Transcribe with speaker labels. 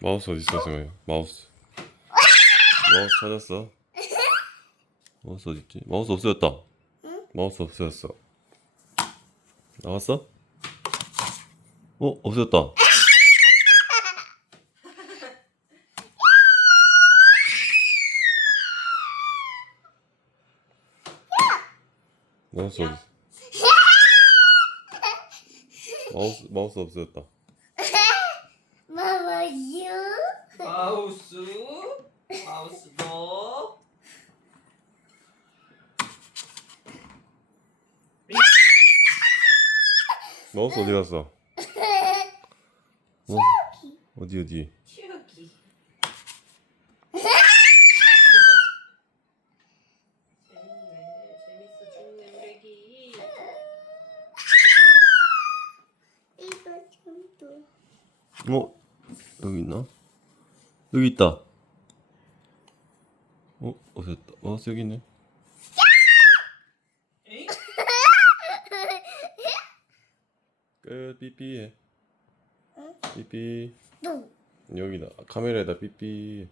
Speaker 1: 마우스 어디 있어, 승아야? 마우스. 마우스 찾았어? 마우스 어디 있지? 마우스 없어졌다. 마우스 없어졌어. 나왔어? 어, 없어졌다. 마우스 어디? 있어? 마우스 마우스 없어졌다.
Speaker 2: 마마유.
Speaker 3: 마우스 마우스 너
Speaker 1: 마우스 어디 갔어? 어? 어디 어디?
Speaker 3: 치우기 재밌네 재밌어 죽네 우리 애기
Speaker 2: 이거 좀도.
Speaker 1: 어? 여기 있나? 여기 있다. 어? 없어졌다. 마우스 여기 있네. 끝 삐삐해. 삐삐.
Speaker 2: 또.
Speaker 1: 여기다. 카메라에다 삐삐.